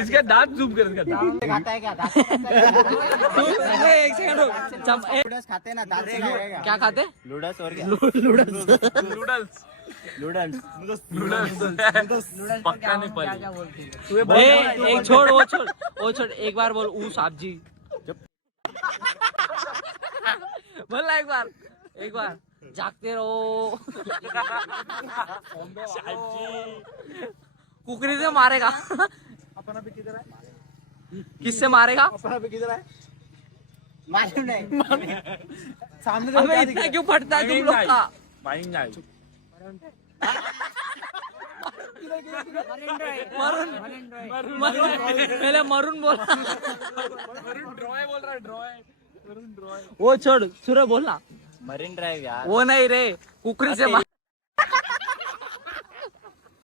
इसके दांत जूम कर खाता है क्या? एक सेकंड रुक। नूडल्स खाते ना, दांत से खाएगा। क्या खाते? नूडल्स और क्या? नूडल्स नूडल्स पक्का नहीं पड़ी एक छोड़ वो छोड़ एक बार बोल ऊ सब्जी बोल ना एक बार जागते रहो कुकरी से मारेगा अपना भी किधर है? किससे मारेगा? अपना भी किधर है? मालूम नहीं। सामने तो हमें इतना क्यों फटता है तुम लोग का? मरून पहले मरून बोल वो छोड़ सूर्य बोलना मरीन ड्राइव यार। वो नहीं रे कुकरी से मार